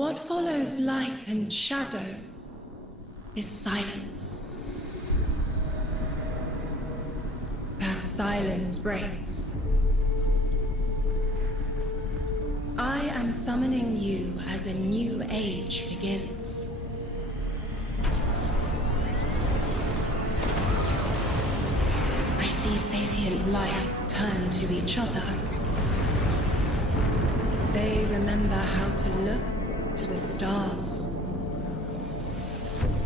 What follows light and shadow is silence. That silence breaks. I am summoning you as a new age begins. I see sapient life turn to each other. They remember how to look to the stars.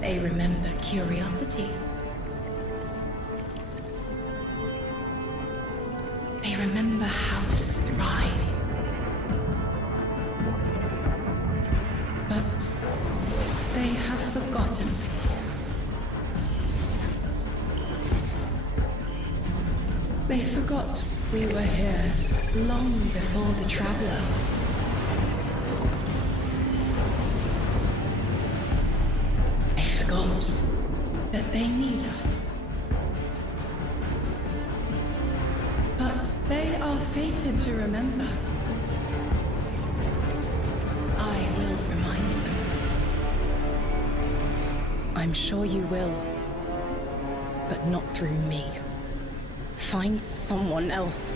They remember curiosity. They remember how to thrive. But they have forgotten. They forgot we were here long before the Traveler. They forgot that they need us. But they are fated to remember. I will remind them. I'm sure you will, but not through me. Find someone else.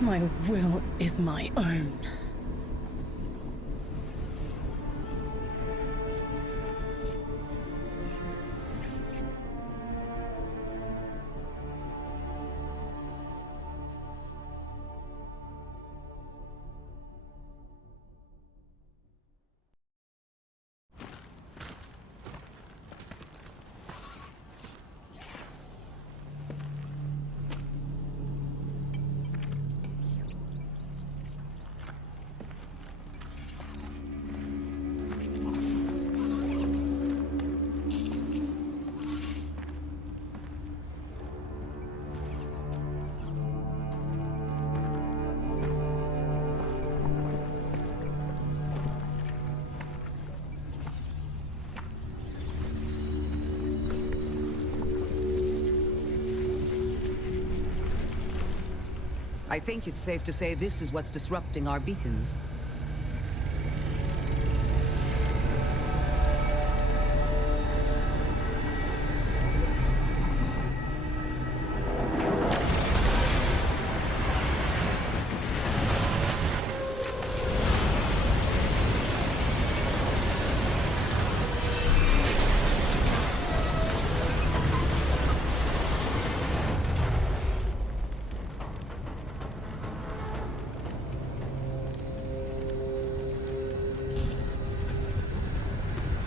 My will is my own. I think it's safe to say this is what's disrupting our beacons.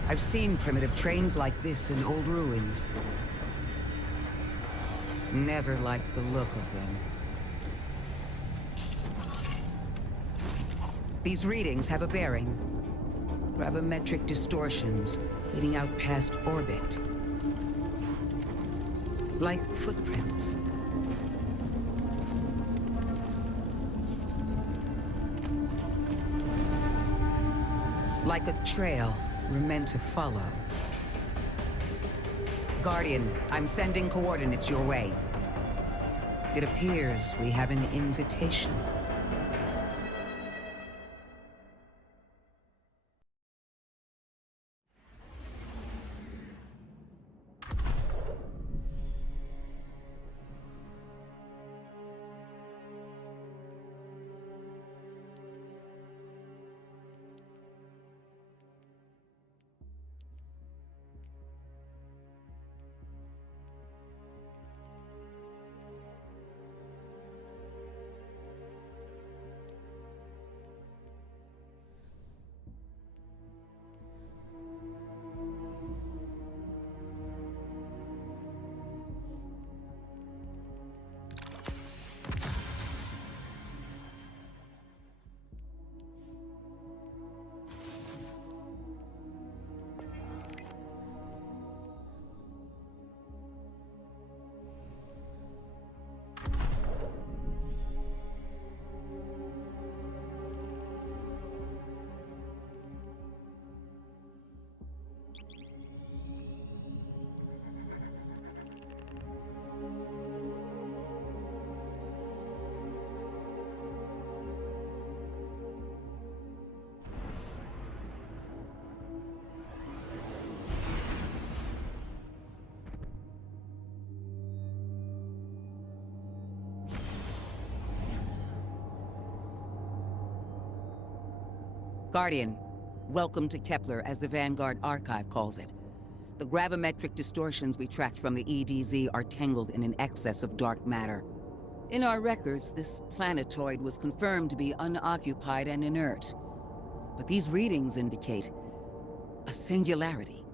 I've seen primitive trains like this in old ruins. Never liked the look of them. These readings have a bearing. Gravimetric distortions leading out past orbit. Like footprints. Like a trail we're meant to follow. Guardian, I'm sending coordinates your way. It appears we have an invitation. Guardian, welcome to Kepler, as the Vanguard Archive calls it. The gravimetric distortions we tracked from the EDZ are tangled in an excess of dark matter. In our records, this planetoid was confirmed to be unoccupied and inert. But these readings indicate a singularity.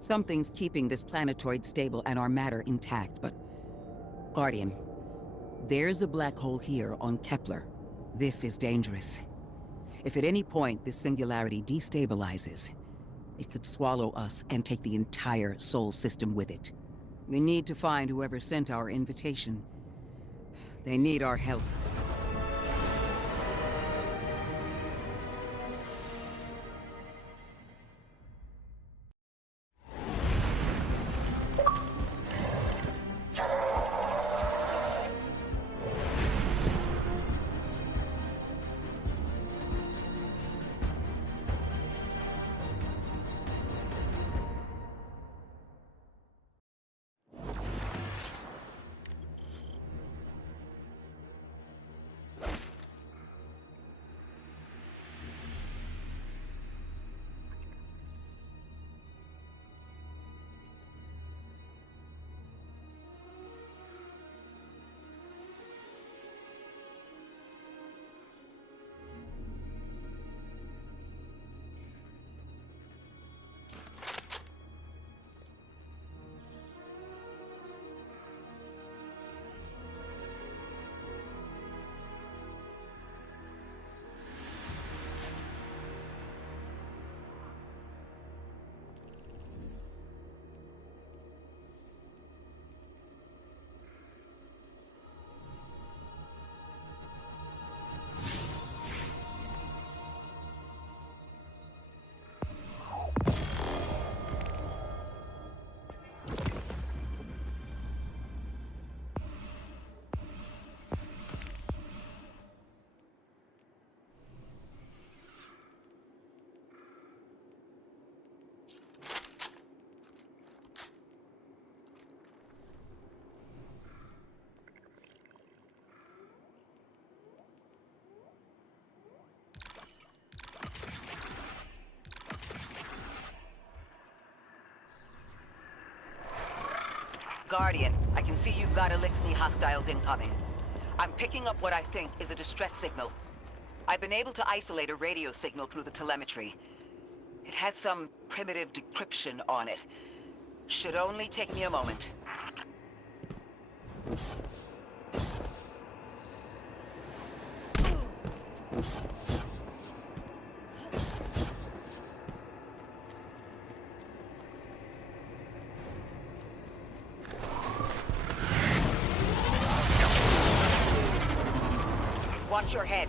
Something's keeping this planetoid stable and our matter intact, but... Guardian, there's a black hole here on Kepler. This is dangerous. If at any point this singularity destabilizes, it could swallow us and take the entire Sol system with it. We need to find whoever sent our invitation. They need our help. Guardian, I can see you've got Elixni hostiles incoming. I'm picking up what I think is a distress signal. I've been able to isolate a radio signal through the telemetry. It had some primitive decryption on it. Should only take me a moment. Watch your head.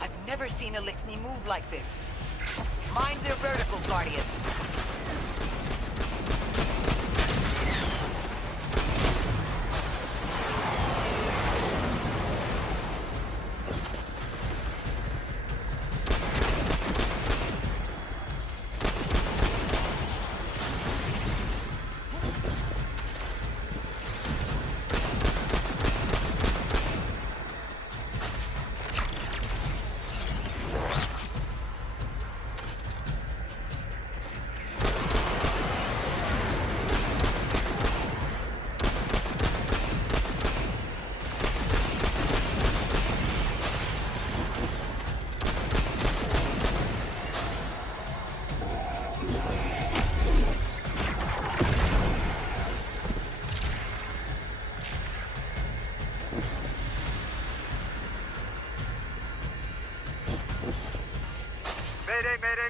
I've never seen Elixni move like this. Mind their vertical, Guardian.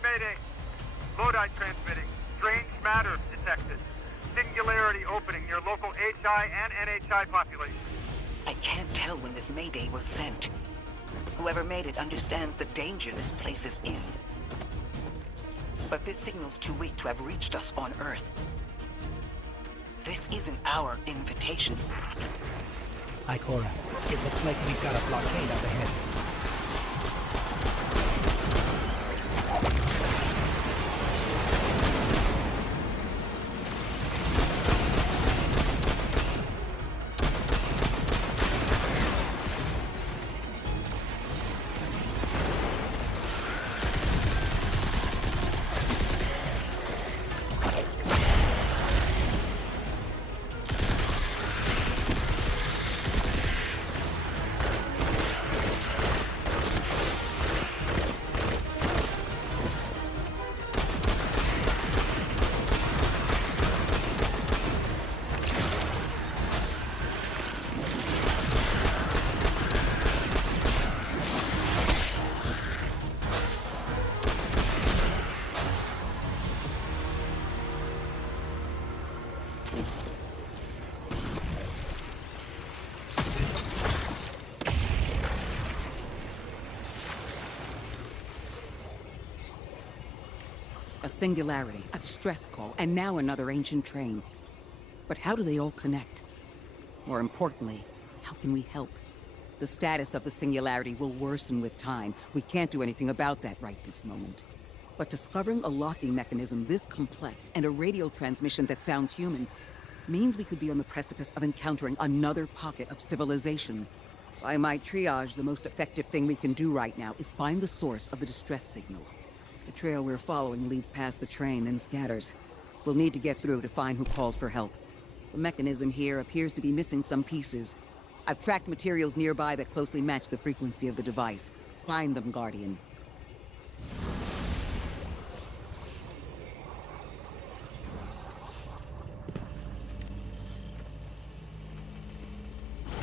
Mayday! Lodi transmitting. Strange matter detected. Singularity opening near local HI and NHI population. I can't tell when this Mayday was sent. Whoever made it understands the danger this place is in. But this signal's too weak to have reached us on Earth. This isn't our invitation. Ikora, it looks like we've got a blockade up ahead. singularity, a distress call, and now another ancient train. But how do they all connect? More importantly, how can we help? The status of the singularity will worsen with time. We can't do anything about that right this moment. But discovering a locking mechanism this complex and a radio transmission that sounds human means we could be on the precipice of encountering another pocket of civilization. By my triage, the most effective thing we can do right now is find the source of the distress signal. The trail we're following leads past the train, then scatters. We'll need to get through to find who called for help. The mechanism here appears to be missing some pieces. I've tracked materials nearby that closely match the frequency of the device. Find them, Guardian.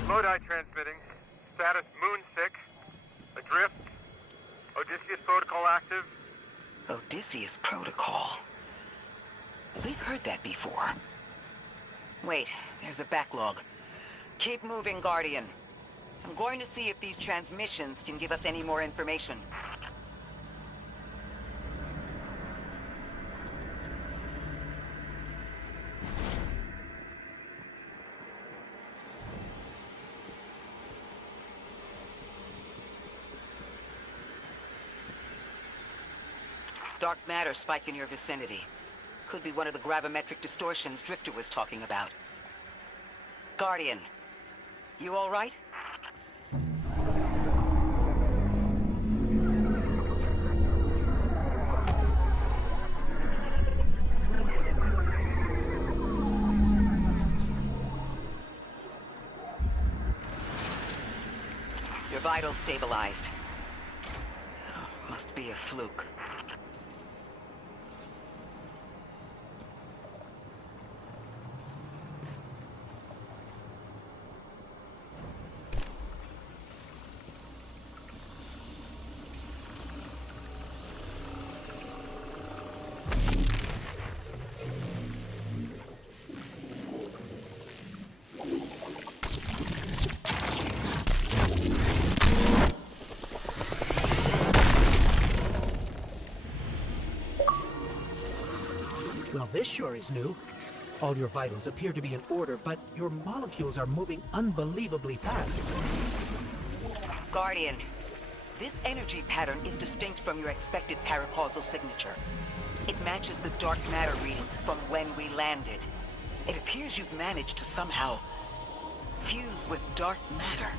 Lodi transmitting. Status Moon 6. Adrift. Odysseus protocol active. Odysseus Protocol. We've heard that before. Wait, there's a backlog. Keep moving, Guardian. I'm going to see if these transmissions can give us any more information. Dark matter spike in your vicinity. Could be one of the gravimetric distortions Drifter was talking about. Guardian, you all right? Your vitals stabilized. Must be a fluke. Well, this sure is new. All your vitals appear to be in order, but your molecules are moving unbelievably fast. Guardian, this energy pattern is distinct from your expected paracausal signature. It matches the dark matter readings from when we landed. It appears you've managed to somehow fuse with dark matter.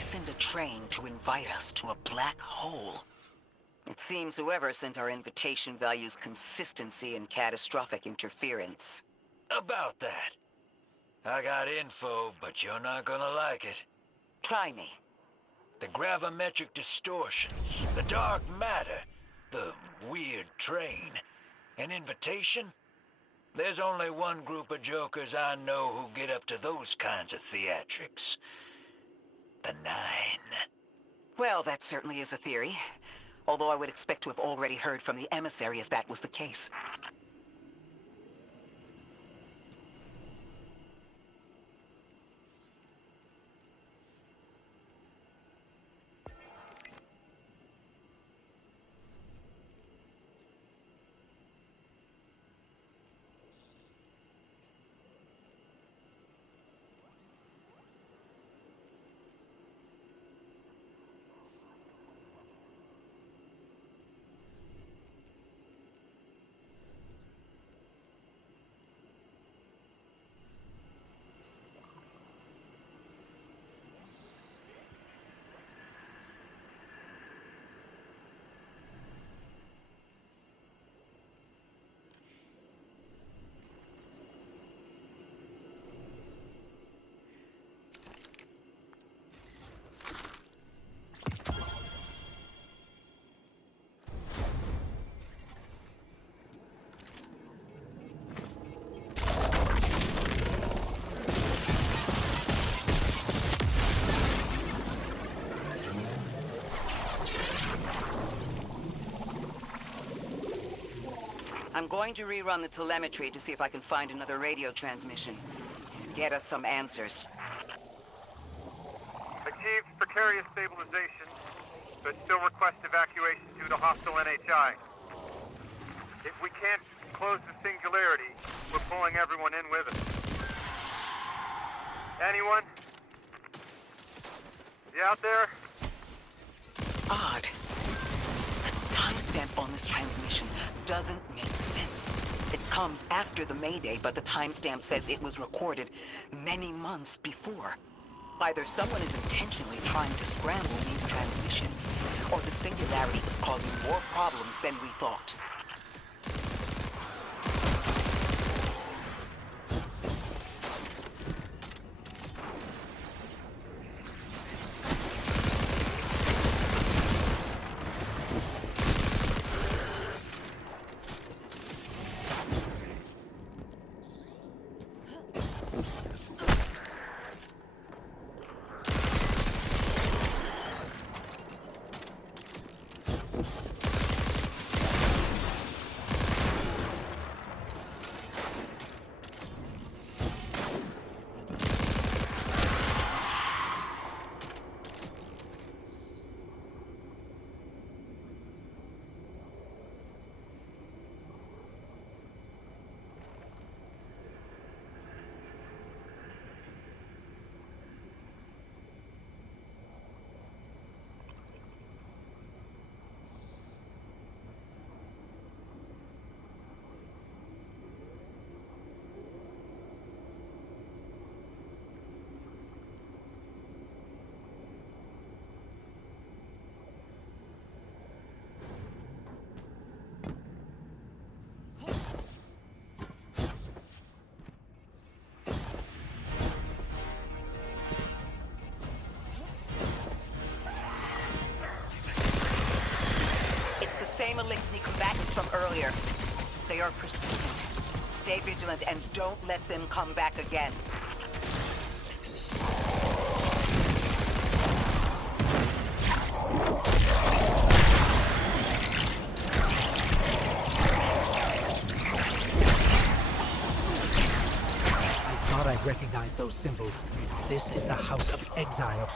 Send a train to invite us to a black hole. It seems whoever sent our invitation values consistency and catastrophic interference. About that. I got info, but you're not gonna like it. Try me. The gravimetric distortions, the dark matter, the weird train. An invitation? There's only one group of jokers I know who get up to those kinds of theatrics. The Nine. Well, that certainly is a theory. Although I would expect to have already heard from the emissary if that was the case. I'm going to rerun the telemetry to see if I can find another radio transmission. Get us some answers. Achieved precarious stabilization, but still request evacuation due to hostile NHI. If we can't close the singularity, we're pulling everyone in with us. Anyone? You out there? Odd. The timestamp on this transmission doesn't make sense. It comes after the Mayday, but the timestamp says it was recorded many months before. Either someone is intentionally trying to scramble these transmissions, or the singularity is causing more problems than we thought. Eliksni combatants from earlier. They are persistent. Stay vigilant and don't let them come back again. I thought I'd recognize those symbols. This is the House of Exile.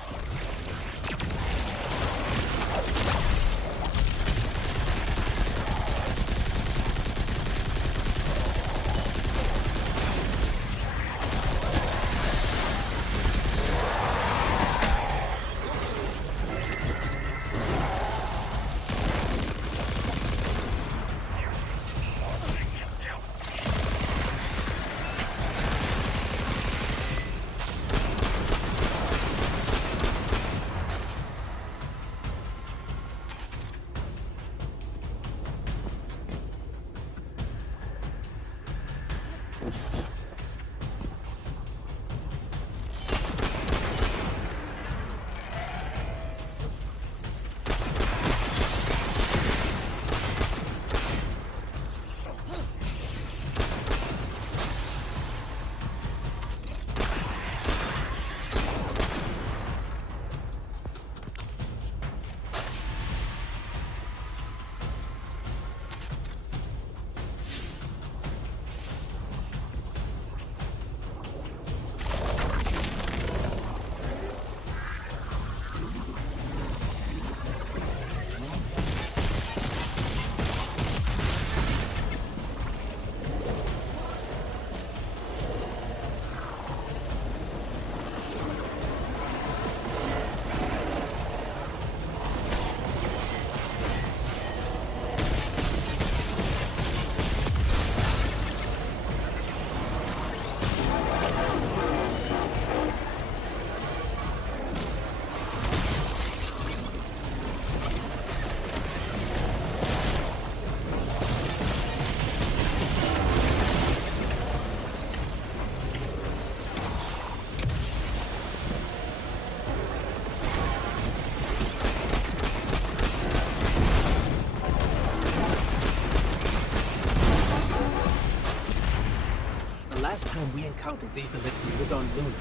Last time we encountered these Eliksni was on Luna.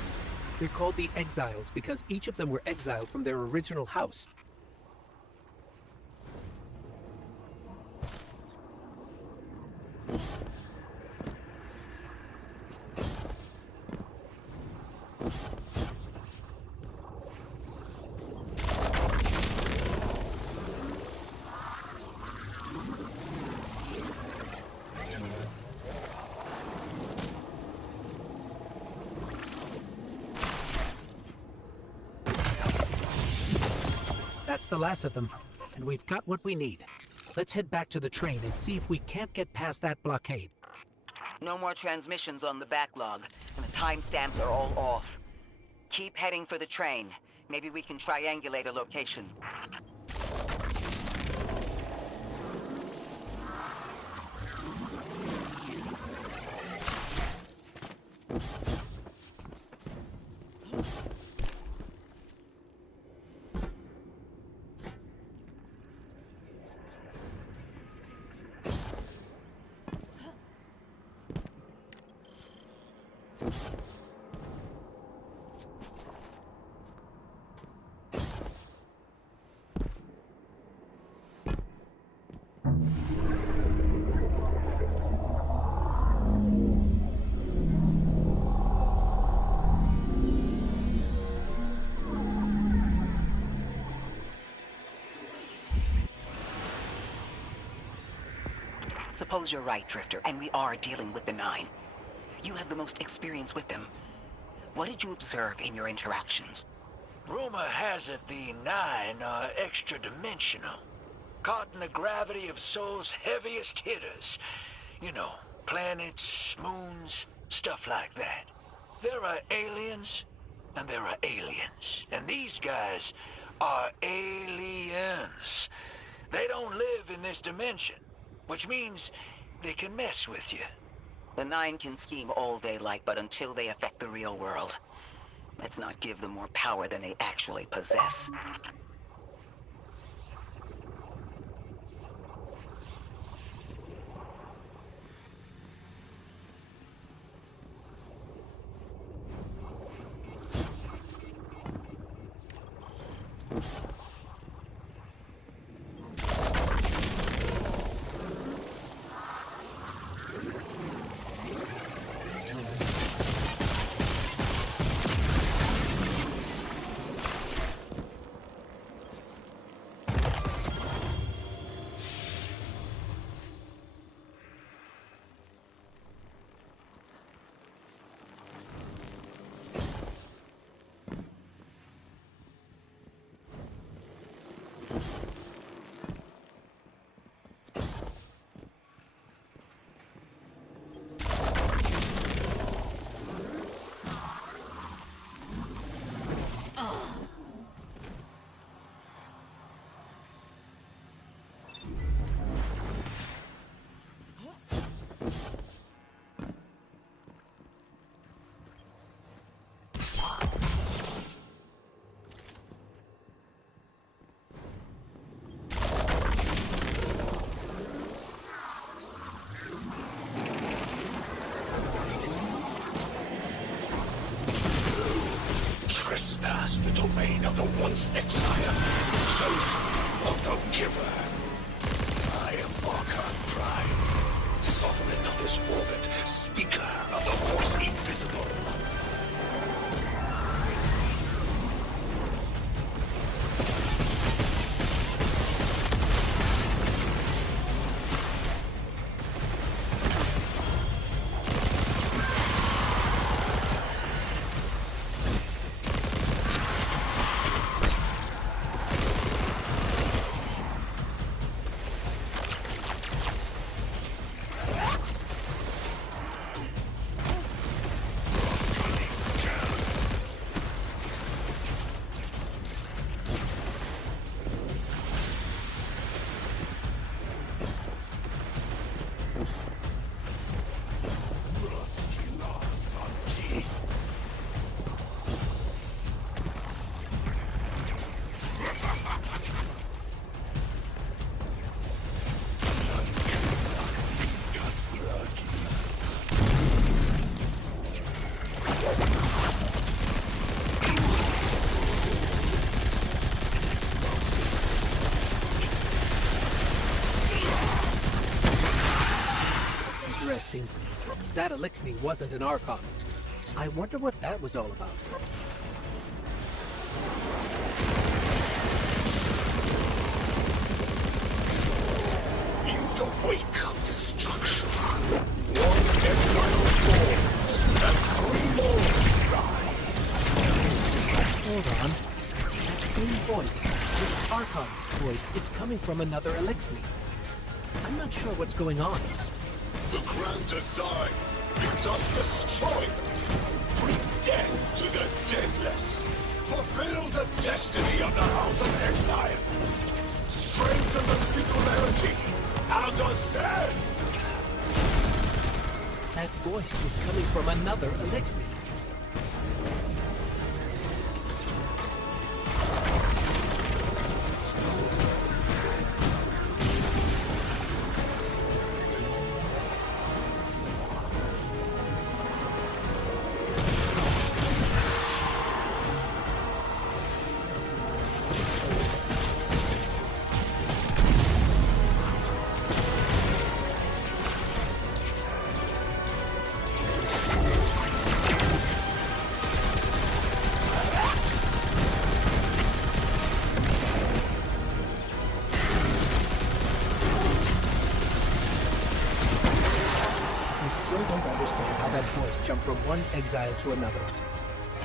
They're called the Exiles because each of them were exiled from their original house. That's the last of them, and we've got what we need. Let's head back to the train and see if we can't get past that blockade. No more transmissions on the backlog, and the timestamps are all off. Keep heading for the train. Maybe we can triangulate a location. Suppose you're right, Drifter, and we are dealing with the Nine. You have the most experience with them. What did you observe in your interactions? Rumor has it the Nine are extra-dimensional. Caught in the gravity of Sol's heaviest hitters. You know, planets, moons, stuff like that. There are aliens, and there are aliens. And these guys are aliens. They don't live in this dimension, which means they can mess with you. The Nine can scheme all they like, but until they affect the real world, let's not give them more power than they actually possess. Trespass the domain of the once exile, chosen of the giver. I am Archon Prime, sovereign of this orbit, speaker of the voice invisible. Interesting. That elixir wasn't an Archon. I wonder what that was all about. In the wake of destruction, one exile falls, and three more rise. Hold on. That same voice, this Archon's voice, is coming from another elixir. I'm not sure what's going on. The grand design bids us destroy them. Bring death to the deathless. Fulfill the destiny of the House of Exile. Strengthen the singularity and ascend. That voice is coming from another elixir. Jump from one exile to another.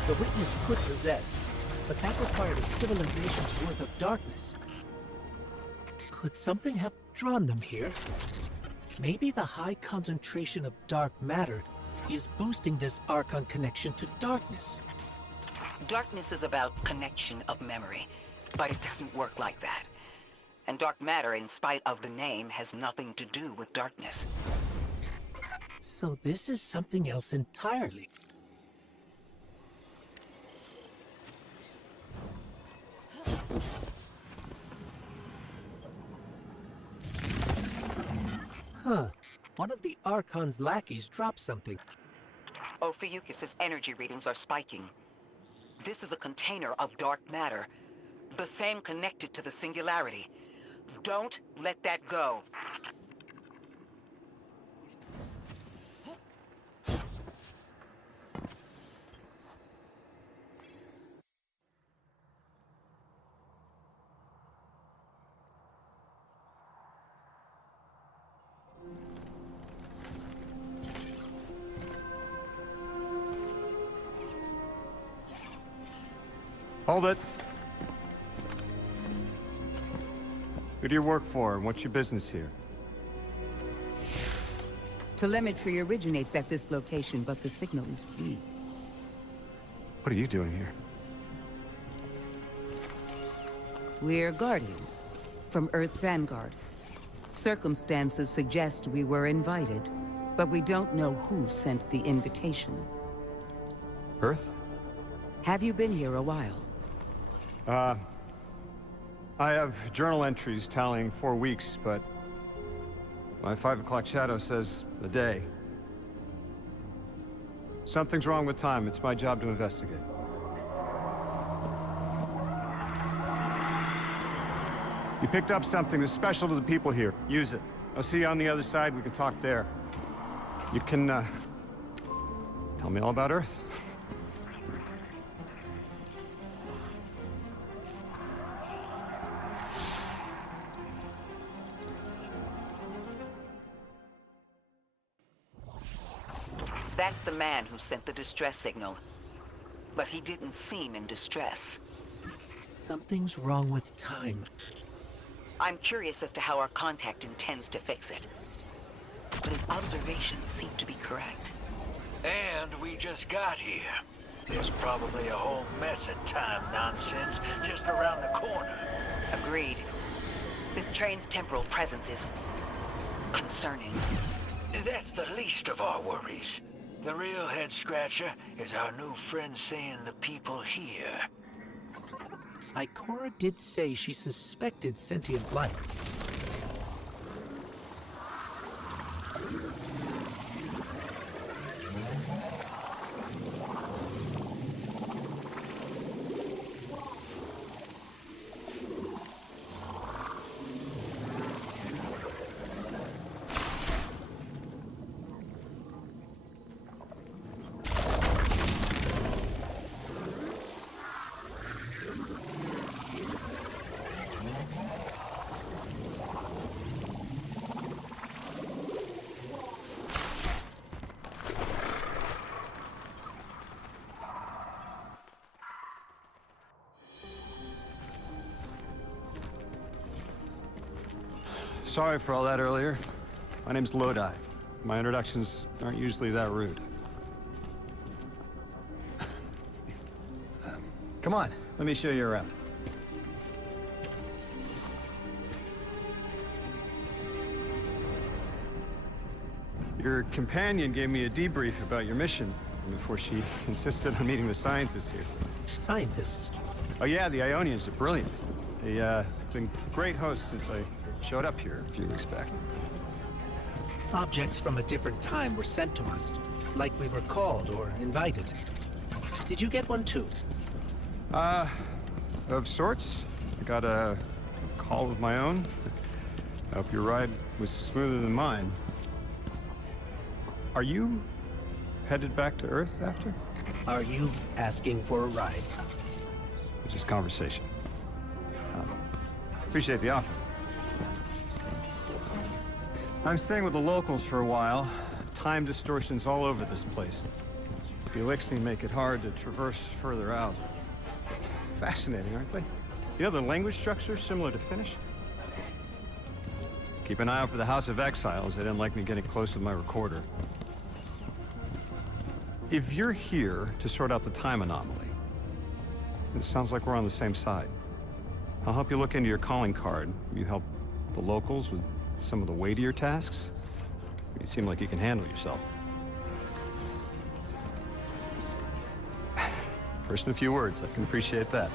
The witness could possess, but that required a civilization's worth of darkness. Could something have drawn them here? Maybe the high concentration of dark matter is boosting this Archon connection to darkness. Darkness is about connection of memory, but it doesn't work like that. And dark matter, in spite of the name, has nothing to do with darkness. So this is something else entirely. Huh. One of the Archon's lackeys dropped something. Ophiuchus's energy readings are spiking. This is a container of dark matter, the same connected to the singularity. Don't let that go. Hold it. Who do you work for, and what's your business here? Telemetry originates at this location, but the signal is weak. What are you doing here? We're Guardians, from Earth's Vanguard. Circumstances suggest we were invited, but we don't know who sent the invitation. Earth? Have you been here a while? I have journal entries tallying 4 weeks, but my 5 o'clock shadow says a day. Something's wrong with time. It's my job to investigate. You picked up something that's special to the people here. Use it. I'll see you on the other side. We can talk there. You can, tell me all about Earth. That's the man who sent the distress signal. But he didn't seem in distress. Something's wrong with time. I'm curious as to how our contact intends to fix it. But his observations seem to be correct. And we just got here. There's probably a whole mess of time nonsense just around the corner. Agreed. This train's temporal presence is concerning. That's the least of our worries. The real head-scratcher is our new friend saying the people here. Ikora did say she suspected sentient life. Sorry for all that earlier. My name's Lodi. My introductions aren't usually that rude. Come on, let me show you around. Your companion gave me a debrief about your mission before she insisted on meeting the scientists here. Scientists? Oh yeah, the Aionians are brilliant. They've been great hosts since I showed up here a few weeks back. Objects from a different time were sent to us, like we were called or invited. Did you get one too? Of sorts. I got a call of my own. I hope your ride was smoother than mine. Are you headed back to Earth after? Are you asking for a ride? It's just conversation. Appreciate the offer. I'm staying with the locals for a while. Time distortions all over this place. The Elixni make it hard to traverse further out. Fascinating, aren't they? You know, the language structure is similar to Finnish. Keep an eye out for the House of Exile, as they didn't like me getting close with my recorder. If you're here to sort out the time anomaly, it sounds like we're on the same side. I'll help you look into your calling card. You help the locals with some of the weightier tasks. You seem like you can handle yourself. First in a few words, I can appreciate that.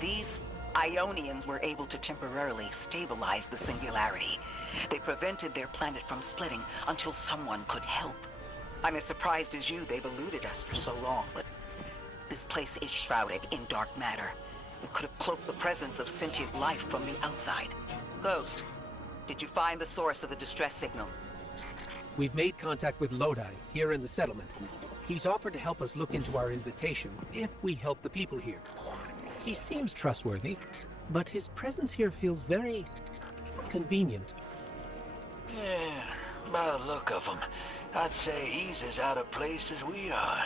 These Aionians were able to temporarily stabilize the singularity. They prevented their planet from splitting until someone could help. I'm as surprised as you they've eluded us for so long, but this place is shrouded in dark matter. It could have cloaked the presence of sentient life from the outside. Ghost, did you find the source of the distress signal? We've made contact with Lodi, here in the settlement. He's offered to help us look into our invitation, if we help the people here. He seems trustworthy, but his presence here feels very convenient. Yeah, by the look of him, I'd say he's as out of place as we are.